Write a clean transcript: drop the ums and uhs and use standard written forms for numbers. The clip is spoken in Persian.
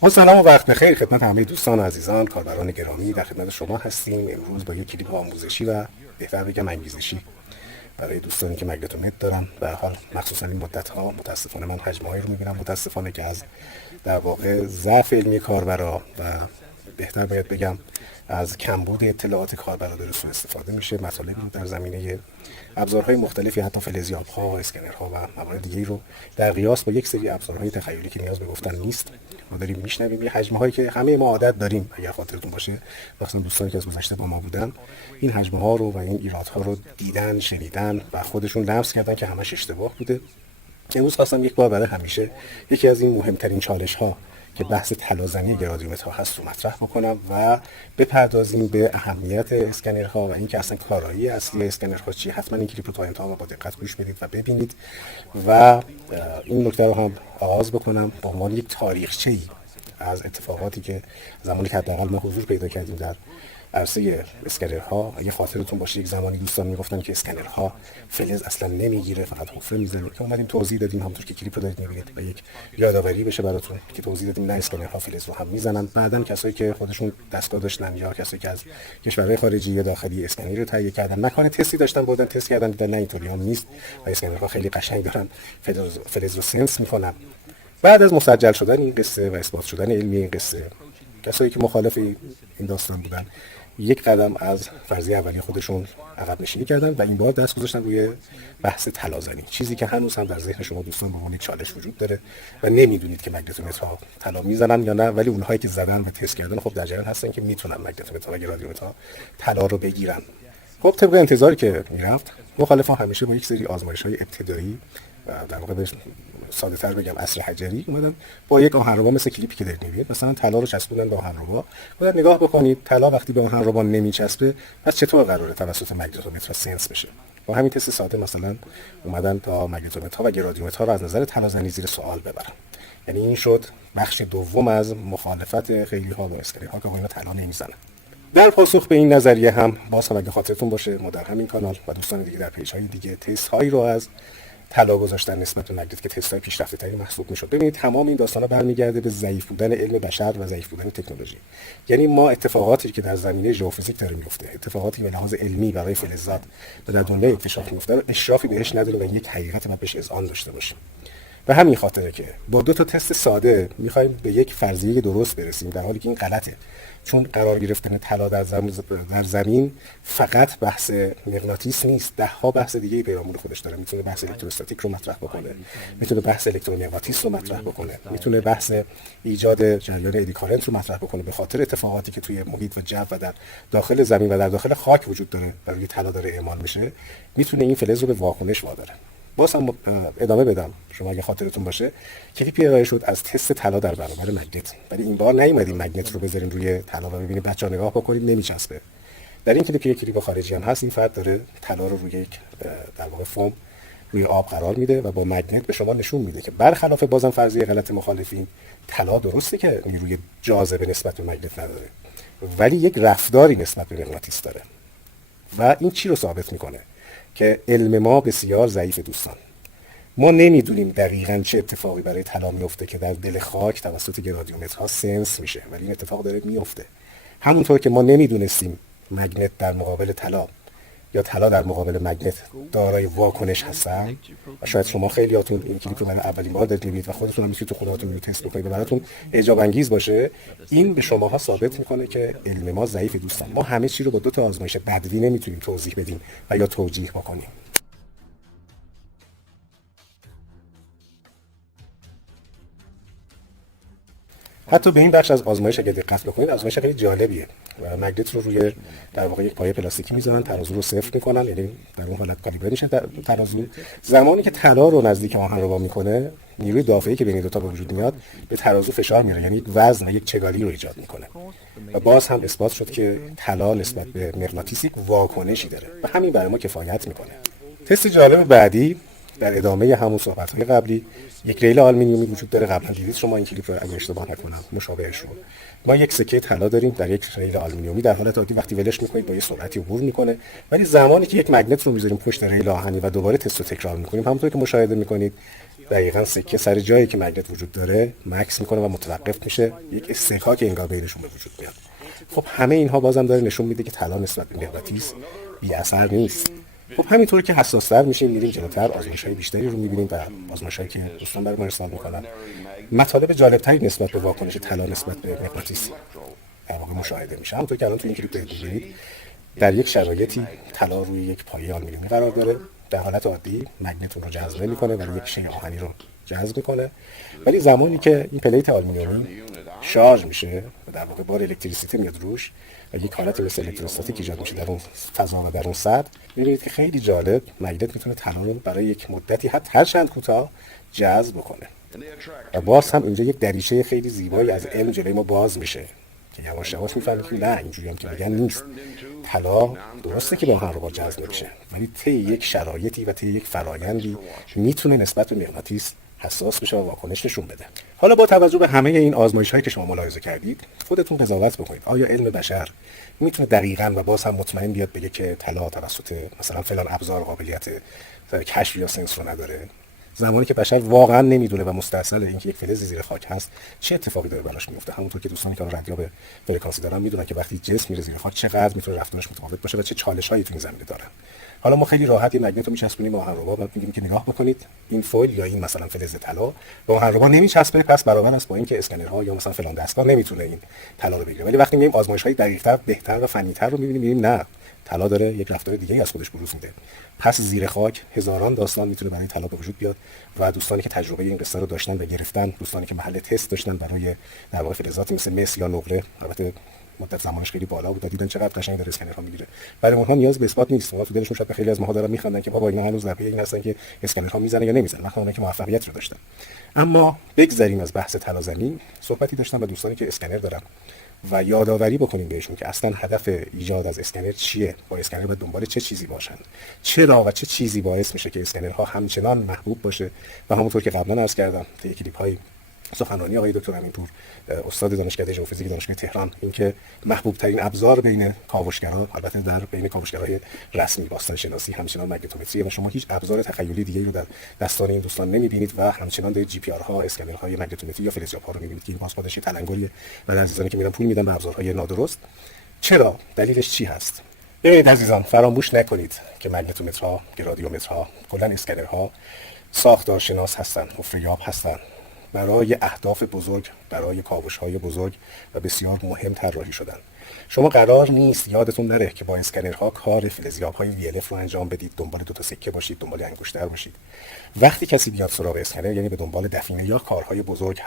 با سلام و وقت بخیر خدمت همه دوستان عزیزان کاربران گرامی، در خدمت شما هستیم امروز با یک کلیپ آموزشی و بهتر بگم انگیزشی برای دوستانی که مگنتومتر دارن. به هر حال مخصوصا این مدت‌ها متاسفانه من حجم‌هایی رو می‌بینم متاسفانه که از در واقع ضعف علمی کاربرا و بهتر باید بگم از کمبود اطلاعات کاربرا داره سوء استفاده میشه. مطالبی رو در زمینه ابزارهای مختلفی حتی فلزیاب‌ها، اسکنرها و موارد دیگه‌ای رو در قیاس با یک سری ابزارهای تخیلی که نیاز به گفتن نیست ما داریم میشنویم. یه حجم‌هایی که همه ما عادت داریم، اگر خاطرتون باشه مثلا دوستانی که از گذشته با ما بودن این حجم‌ها رو و این ایرادها رو دیدن، شنیدن و خودشون لمس کردن که همش اشتباه بوده. امروز خواستم یک بار برای همیشه یکی از این مهمترین چالش‌ها که بحث طلازنی گرادیومترها هست رو مطرح بکنم و بپردازیم به اهمیت اسکنرها و اینکه اصلا کارایی اصلی اسکنرها چیه. حتما این کلیپ رو تا انتها با دقت گوش بدید و ببینید و این نکته رو هم آغاز بکنم به عنوان یک تاریخچه‌ای از اتفاقاتی که زمانی که حداقل ما حضور پیدا کردیم در عرصه اسکنرها. اگه خاطرتون باشه یک زمانی دوستان میگفتن که اسکنرها فلز اصلا نمیگیره، فقط حفره میزنه، که اومدیم توضیح دادیم همونطور که کلیپ رو دارید میبینید و یک یادآوری بشه براتون که توضیح دادیم نه اسکنرها فلز رو هم میزنن. بعدن کسایی که خودشون دستگاه داشتن یا کسایی که از کشورهای خارجی یا داخلی اسکنری رو تهیه کردن مکان تستی داشتن بردن تست کردن دیدن نه اینطوری هم نیست و اسکنرها خیلی قشنگ دارن فلز رو سنس میکنن. بعد از مسجل شدن این قصه و اثبات شدن علمی این قصه، کسایی که مخالف این داستان بودن یک قدم از فرضیه اولیه خودشون عقب نشینی کردن و این بار دست گذاشتن روی بحث طلازنی، چیزی که هنوز هم در ذهن شما دوستان به عنوان یک چالش وجود داره و نمیدونید که مگنتومترها طلا میزنن یا نه، ولی اونهایی که زدن و تست کردن خب در جریان هستن که میتونن مگنتومترها و رادیومترها طلا رو بگیرن. خب طبق انتظاری که میرفت مخالفان همیشه با یک سری آزمایش‌های ابتدایی و در واقع ساده تر بگم عصر حجری اومدن با یک آهنربا مثل کلیپی که دارید می‌بینید مثلا طلا رو چسبوندن به آهنربا. بعد نگاه بکنید طلا وقتی به آهنربا نمیچسبه پس چطور قراره توسط مگنتومتر سنس بشه؟ با همین تست ساده مثلا اومدن تا مگنتومترها و گرادیومترها رو از نظر طلازنی زیر سوال ببرن. یعنی این شد بخش دوم از مخالفت خیلی ها با اسکنرها که اینا طلا نمیزنن. در پاسخ به این نظریه هم باز هم اگه خاطرتون باشه ما در همین کانال و دوستان دیگه در پیج‌های دیگه تست هایی رو از طلا گذاشتن نسبت به مگنت که تست‌های پیشرفته‌تری محسوب می‌شد. ببینید تمام این داستانا برمیگرده به ضعیف بودن علم بشر و ضعیف بودن تکنولوژی. یعنی ما اتفاقاتی که در زمینه ژئوفیزیک داره میفته، اتفاقاتی به لحاظ علمی برای فلزات و در دنیای اکتشاف میفته رو اشرافی بهش نداریم و یک حقیقت ما بهش اذعان داشته باشیم. و همین خاطره که با دو تا تست ساده می‌خوایم به یک فرضیه درست برسیم در حالی که این غلطه، چون قرار گرفتن طلا در زمین فقط بحث مغناطیس نیست، ده ها بحث دیگه پیرامون خودش داره. میتونه بحث الکتروستاتیک رو مطرح بکنه، میتونه بحث الکترومغناطیس رو مطرح بکنه، میتونه بحث ایجاد جریان ادی کارنت رو مطرح بکنه به خاطر اتفاقاتی که توی محیط و جو و در داخل زمین و در داخل خاک وجود داره و روی طلا داره اعمال میشه. میتونه این فلز رو به واکنش واداره. باز هم ادامه بدم، شما اگه خاطرتون باشه کلیپی ارائه شد از تست طلا در برابر مگنت، ولی این بار نیومدیم مگنت رو بذاریم روی طلا و ببینید بچه‌ها نگاه بکنید نمیچسبه. در این کلیپ یک کلیپ خارجی هم هست، این فرد داره طلا رو روی یک در واقع فوم روی آب قرار میده و با مگنت به شما نشون میده که برخلاف بازم فرضیه غلط مخالفین طلا درسته که نیروی جاذبه نسبت به مگنت نداره ولی یک رفتاری نسبت به مغناطیس داره. و این چی رو ثابت میکنه؟ که علم ما بسیار ضعیف دوستان. ما نمیدونیم دقیقاً چه اتفاقی برای طلا میفته که در دل خاک توسط گرادیومترها سنس میشه، ولی این اتفاق داره میفته. همونطور که ما نمیدونستیم مگنت در مقابل طلا یا طلا در مقابل مگنت دارای واکنش هستن و شاید شما خیلیاتون این کلیپ رو برای اولین بار دارید می‌بینید و خودتون هم میتونید تو خونه‌هاتون رو تست بکنید و براتون اعجاب انگیز باشه. این به شماها ثابت میکنه که علم ما ضعیف دوستان. ما همه چی رو با دو تا آزمایش بدوی نمیتونیم توضیح بدیم و یا توجیه بکنیم. حتی به این بخش از آزمایش اگه دقت بکنید آزمایش خیلی جالبیه و مگنت رو روی در واقع یک پایه پلاستیکی میذارن، ترازو رو صفر میکنن، یعنی در اون حالت کالیبره میشه ترازو. زمانی که طلا رو نزدیک آهنربا میکنه نیروی دافعی که بین دو تا به وجود میاد به ترازو فشار میاره، یعنی یک وزن و یک چگالی رو ایجاد میکنه و باز هم اثبات شد که طلا نسبت به مغناطیس یک واکنشی داره و همین برای ما کفایت میکنه. تست جالب بعدی در ادامه همون صحبت‌های قبلی، یک ریل آلومینیومی وجود داره. قبلا دیدید شما این کلیپ رو اگه اشتباه نکنم مشابهش رو. ما یک سکه طلا داریم در یک ریل آلومینیومی، در حالت عادی وقتی ولش می‌کنید با یه سرعتی عبور می‌کنه، ولی زمانی که یک مگنت رو می‌ذاریم پشت ریل آهنی و دوباره تست رو تکرار می‌کنیم همونطور که مشاهده می‌کنید دقیقاً سکه سر جایی که مگنت وجود داره مکس میکنه و متوقف میشه، یک استکاک انگار بینشون به وجود میاد. خب همه اینها بازم داره نشون میده که طلا نسبت به مغناطیس بی اثر نیست. خب همینطور که حساس‌تر میشیم میریم جلوتر، آزمایش‌های بیشتری رو می‌بینیم و آزمایش‌هایی که دوستان برای ما ارسال می‌کنن مطالب جالب‌تری نسبت به واکنش طلا نسبت به مغناطیس در واقع مشاهده میشه. همونطور که الان تو این کلیپ دارید می‌بینید در یک شرایطی طلا روی یک پایه آلومینیومی قرار داره. در حالت عادی مگنت اون رو جذب نمی‌کنه ولی یک شیء آهنی رو جذب می‌کنه، ولی زمانی که این پلیت آلومینیومی شارژ میشه و در واقع بار الکتریسیته میاد روش و یک حالت مثل الکتروستاتیک ایجاد میشه در اون فضا و در اون سطح، می‌بینید که خیلی جالب مگنت میتونه طلا رو برای یک مدتی حتی هر چند کوتاه جذب بکنه. و باز هم اینجا یک دریچه خیلی زیبایی از علم جلوی ما باز میشه که یواش یواش میفهمید که نه، اینجوری هم که میگن نیست. طلا درسته که با همراه جذب نمیشه، ولی طی یک شرایطی و طی یک فرایندی میتونه نسبت به مغناطیس حساس بشه و واکنش نشون بده. حالا با توجه به همه این آزمایش‌هایی که شما ملاحظه کردید، خودتون قضاوت بکنید آیا علم بشر میتونه دقیقاً و باز هم مطمئن بیاد بگه که طلا توسط مثلا فلان ابزار قابلیت کشف یا سنس رو نداره، زمانی که بشر واقعا نمیدونه و مستاصل اینکه یک فلز زیر خاک هست چه اتفاقی داره براش میفته. همونطور که دوستانی که ردیاب فرکانسی دارن میدونن که وقتی جسم میره زیر خاک چقدر میتونه رفتارش متفاوت باشه و چه چالش‌هایی تو این زمینه دارن. حالا ما خیلی راحت این مگنت رو میچسبونیم به آهنربا و میگیم که نگاه بکنید این فویل یا این مثلا فلز طلا به آهنربا نمیچسبه، پس برابر است با اینکه اسکنرها یا مثلا فلان دستگاه نمیتونه این طلا رو بگیره. ولی وقتی میایم آزمایش‌های دقیق‌تر، بهتر و فنی‌تر رو می‌بینیم نه، طلا داره یک رفتار دیگه‌ای از خودش بروز میده. پس زیر خاک هزاران داستان میتونه برای طلا به وجود بیاد و دوستانی که تجربه این قصه رو داشتن و گرفتن، دوستانی که محل تست داشتن برای در واقع فلزاتی مثل مس یا نقره، البته مدت زمانش خیلی بالا بود، دیدن چقدر قشنگ داره اسکنرها میگیره. برای اونها نیاز به اثبات نیست. اونها تو دلشون شاید خیلی از ماها دارن میخندن که بابا اینا هنوز در پی این هستن که اسکنرها میزنن یا نمیزنن، وقتی اونایی که موفقیت رو داشتن. اما بگذریم از بحث طلا زمین، صحبتی داشتم با دوستانی که اسکنر دارن و یادآوری بکنیم بهشون که اصلا هدف ایجاد از اسکنر چیه، با اسکنر باید دنبال چه چیزی باشن، چرا و چه چیزی باعث میشه که اسکنرها همچنان محبوب باشه. و همونطور که قبلا عرض کردم طی کلیپ‌های سخنرانی آقای دکتر امینپور، استاد دانشکده ژئوفیزیک دانشگاه تهران، اینکه محبوب ترین ابزار بین کاوشگرا، البته در بین کاوشگرای رسمی باستان شناسی، همچنان مگنتومتریه و شما هیچ ابزار تخیلی دیگه‌ای رو در دستان این دوستان نمی‌بینید و همچنان در جی پی آر ها، اسکنرهای مگنتومتری یا فلزیاب‌ها رو می‌بینید که این باز خودش تلنگریه و در عزیزانی که میرن پول میدن به ابزارهای نادرست. چرا؟ دلیلش چی هست؟ ببینید عزیزان، فراموش نکنید که مگنتومترها، رادیومترها، کلاً اسکنرها ساختارشناس هستن، حفره‌یاب هستن، برای اهداف بزرگ، برای کاوش‌های بزرگ و بسیار مهم طراحی شدن. شما قرار نیست یادتون نره که با اسکنرها کار فلزیاب‌های VLF رو انجام بدید، دنبال دو تا سکه باشید، دنبال انگشتر باشید. وقتی کسی بیاد سراغ اسکنر یعنی به دنبال دفینه یا کارهای بزرگ هست.